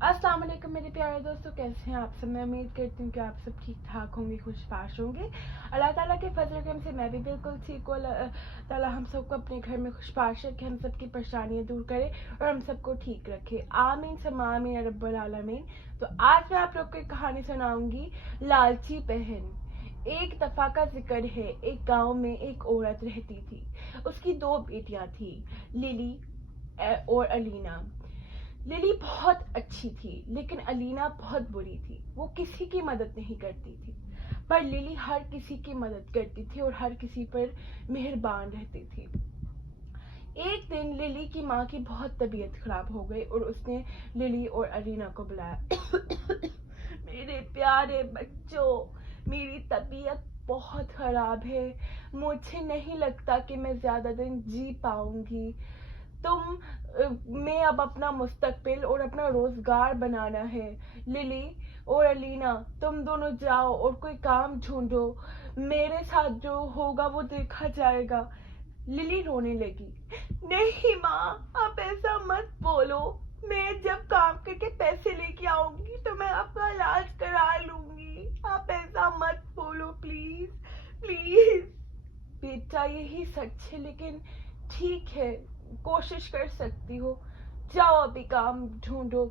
अस्सलाम वालेकुम मेरे प्यारे दोस्तों, कैसे हैं आप सब। मैं उम्मीद करती हूँ कि आप सब ठीक ठाक होंगे, खुशबाश होंगे। अल्लाह ताला के फजल करम से मैं भी बिल्कुल ठीक हूँ। अल्लाह ताला हम सबको अपने घर में खुशबाश रखे, हम सबकी परेशानियाँ दूर करे और हम सबको ठीक रखे। आमीन सम्मा आमीन या रब्बल आलमीन। तो आज मैं आप लोग को एक कहानी सुनाऊंगी, लालची बहन। एक दफा का जिक्र है, एक गांव में एक औरत रहती थी। उसकी 2 बेटियां थी, लिली और अलीना। लिली बहुत अच्छी थी, लेकिन अलीना बहुत बुरी थी। वो किसी की मदद नहीं करती थी, पर लिली हर किसी की मदद करती थी और हर किसी पर मेहरबान रहती थी। एक दिन लिली की माँ की बहुत तबीयत खराब हो गई और उसने लिली और अलीना को बुलाया। मेरे प्यारे बच्चों, मेरी तबीयत बहुत खराब है, मुझे नहीं लगता कि मैं ज्यादा दिन जी पाऊंगी। मैं अब अपना मुस्तकबिल और अपना रोजगार बनाना है। लिली और अलीना, तुम दोनों जाओ और कोई काम ढूंढो, मेरे साथ जो होगा वो देखा जाएगा। लिली रोने लगी। नहीं माँ, आप ऐसा मत बोलो, मैं जब काम करके पैसे लेके आऊंगी तो मैं आपका इलाज करा लूंगी। आप ऐसा मत बोलो प्लीज प्लीज। बेटा यही सच है, लेकिन ठीक है, कोशिश कर सकती हो, जाओ अभी काम ढूंढो।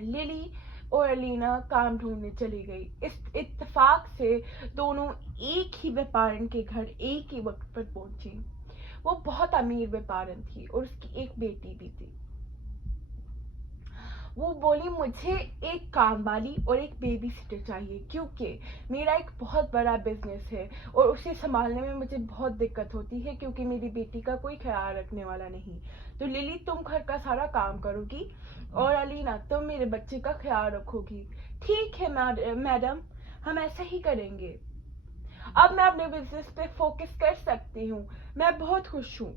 लिली और अलीना काम ढूंढने चली गई। इस इत्तेफाक से दोनों एक ही व्यापारन के घर एक ही वक्त पर पहुंची। वो बहुत अमीर व्यापारन थी और उसकी एक बेटी भी थी। वो बोली, मुझे एक काम वाली और एक बेबी सिटर चाहिए, क्योंकि मेरा एक बहुत बड़ा बिजनेस है और उसे संभालने में मुझे बहुत दिक्कत होती है, क्योंकि मेरी बेटी का कोई ख्याल रखने वाला नहीं। तो लिली, तुम घर का सारा काम करोगी और अलीना, तुम मेरे बच्चे का ख्याल रखोगी। ठीक है मैडम, हम ऐसा ही करेंगे। अब मैं अपने बिजनेस पे फोकस कर सकती हूँ, मैं बहुत खुश हूँ।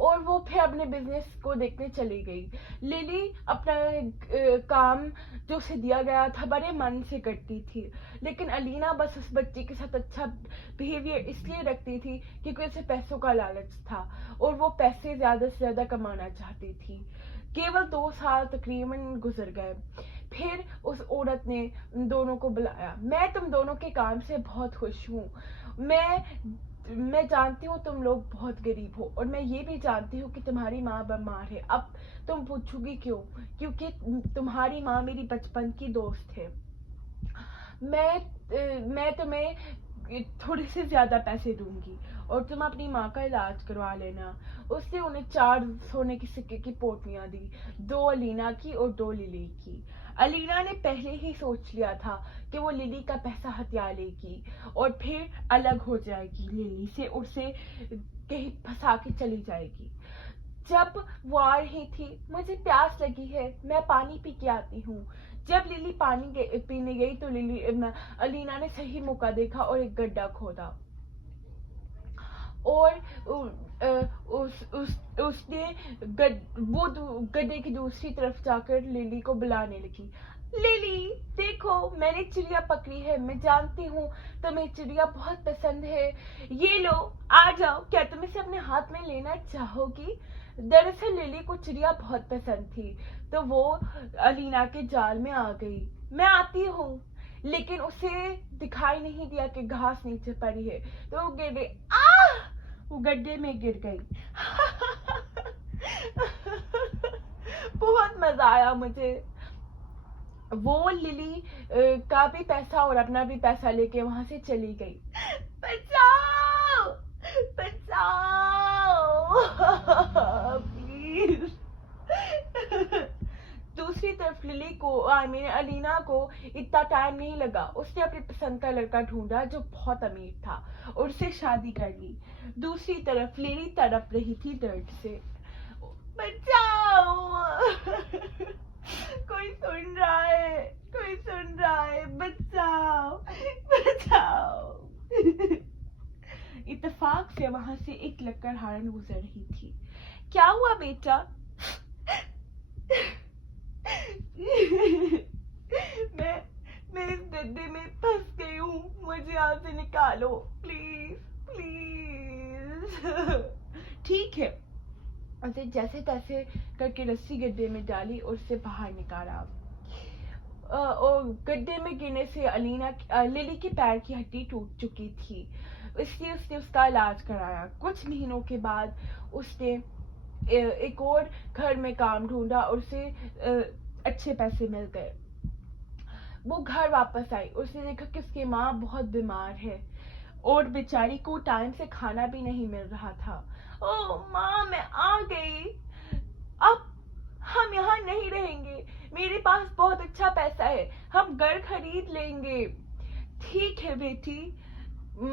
और वो फिर अपने बिजनेस को देखने चली गई। लिली अपना काम जो उसे दिया गया था बड़े मन से करती थी, लेकिन अलीना बस उस बच्चे के साथ अच्छा बिहेवियर इसलिए रखती थी क्योंकि उसे पैसों का लालच था और वो पैसे ज्यादा से ज्यादा कमाना चाहती थी। केवल 2 साल तकरीबन गुजर गए। फिर उस औरत ने दोनों को बुलाया। मैं तुम दोनों के काम से बहुत खुश हूँ। मैं जानती हूँ तुम लोग बहुत गरीब हो और मैं ये भी जानती हूँ कि तुम्हारी माँ बीमार है। अब तुम पूछोगी क्यों? क्योंकि तुम्हारी माँ मेरी बचपन की दोस्त है। मैं तुम्हें थोड़े से ज्यादा पैसे दूंगी और तुम अपनी माँ का इलाज करवा लेना। उसने उन्हें 4 सोने की सिक्के की पोटलियां दी, 2 अलीना की और 2 लिली की। अलीना ने पहले ही सोच लिया था कि वो लिली का पैसा हथिया लेगी और फिर अलग हो जाएगी लिली से, उसे कहीं फंसा के चली जाएगी। जब वो आ रही थी, मुझे प्यास लगी है, मैं पानी पी के आती हूँ। जब लिली पानी पीने गई तो अलीना ने सही मौका देखा और एक गड्ढा खोदा और उसने वो गड्ढे की दूसरी तरफ जाकर लिली को बुलाने लगी। लिली देखो, मैंने चिड़िया पकड़ी है, मैं जानती हूँ तुम्हें चिड़िया बहुत पसंद है, ये लो, आ जाओ, क्या तुम इसे अपने हाथ में लेना चाहोगी? दरअसल लिली को चिड़िया बहुत पसंद थी, तो वो अलीना के जाल में आ गई। मैं आती हूँ, लेकिन उसे दिखाई नहीं दिया कि घास नीचे पड़ी है, तो वो गिर गई। वो गड्ढे में गिर गई। बहुत मजा आया मुझे। वो लिली का भी पैसा और अपना भी पैसा लेके वहां से चली गई। बचाओ बचाओ, प्लीज। दूसरी तरफ लिली को अलीना को इतना टाइम नहीं लगा। उसने अपनी पसंद का लड़का ढूंढा जो बहुत अमीर था और उससे शादी कर ली। दूसरी तरफ लिली तड़प रही थी दर्द से। बचाओ, कोई सुन रहा है, कोई सुन रहा है, बचाओ बचाओ। इत्तेफाक से वहां से एक लकड़हारन गुजर रही थी। क्या हुआ बेटा? मैं इस गड्ढे में फंस गई हूँ, मुझे यहाँ से निकालो प्लीज प्लीज। ठीक है, اسے جیسے تیسے کر کے رسی گڈے میں ڈالی اور اسے باہر نکالا. اور گڈے میں گرنے سے للی کے پیر کی ہڈی ٹوٹ چکی تھی، اس لیے اس نے اس کا علاج کرایا. کچھ مہینوں کے بعد اس نے ایک اور گھر میں کام ڈھونڈا اور اسے اچھے پیسے مل گئے. وہ گھر واپس آئی، اس نے دیکھا کہ اس کی ماں بہت بیمار ہے اور بیچاری کو ٹائم سے کھانا بھی نہیں مل رہا تھا. او ماں، میں آ گئی، اب ہم یہاں نہیں رہیں گے، میرے پاس بہت اچھا پیسہ ہے، ہم گھر خرید لیں گے. ٹھیک ہے بیٹی.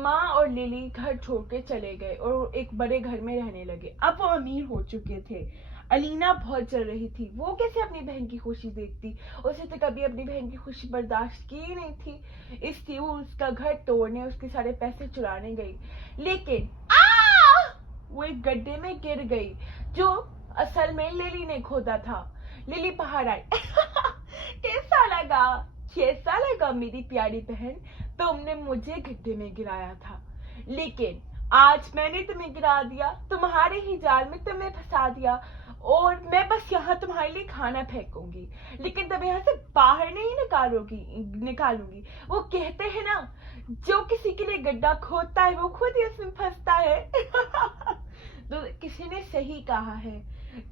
ماں اور للی گھر چھوڑ کے چلے گئے اور ایک بڑے گھر میں رہنے لگے. اب وہ امیر ہو چکے تھے. الینا بہت چل رہی تھی. وہ کیسے اپنی بہن کی خوشی دیکھتی؟ اسے تو کبھی اپنی بہن کی خوشی برداشت کی ہی نہیں تھی، اس لیے وہ اس کا گھر توڑنے، اس کے سارے پیسے چرانے گئی. لیکن وہ ایک گڈھے میں گر گئی جو اصل میں للی نے کھودا تھا. للی باہر آئی. کیسا لگا میری پیاری بہن؟ تم نے مجھے گڈھے میں گرایا تھا، لیکن آج میں نے تمہیں گرا دیا، تمہارے ہی جال میں تمہیں پھنسا دیا، اور میں بس یہاں تمہارے لیے کھانا پھینکوں گی، لیکن تم یہاں سے باہر نہیں نکالوں گی. وہ کہتے ہیں نا، جو کسی کے لیے گڈھا کھودتا ہے وہ خود ہی اس میں پھنستا ہے. تو کسی نے صحیح کہا ہے،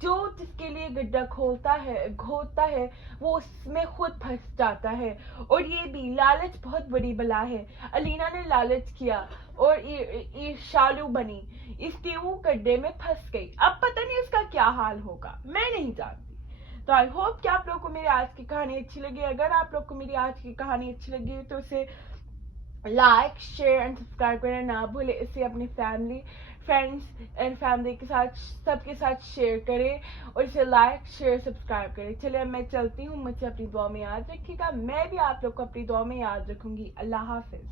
جو جس کے لیے گڈھا کھودتا ہے وہ اس میں خود پھنس جاتا ہے. اور یہ بھی لالچ بہت بڑی بلا ہے. الینا نے لالچ کیا اور شالو بنی، اس لیے وہ گڈھے میں پھنس گئی. اب پتہ نہیں اس کا کیا حال ہوگا، میں نہیں جانتی. تو آئی ہوپ کہ آپ لوگوں کو میری آج کی کہانی اچھی لگی. اگر آپ لوگ کو میری آج کی کہانی اچھی لگی تو اسے لائک، شیئر اینڈ سبسکرائب کرنا نہ بھولے. اسے اپنی فیملی، فرینڈس اینڈ فیملی کے ساتھ، سب کے ساتھ شیئر کریں اور اسے لائک، شیئر، سبسکرائب کریں. چلے اب میں چلتی ہوں. مجھے اپنی دعا میں یاد رکھیے گا. میں بھی آپ لوگ کو اپنی دعا میں یاد رکھوں گی. اللہ حافظ.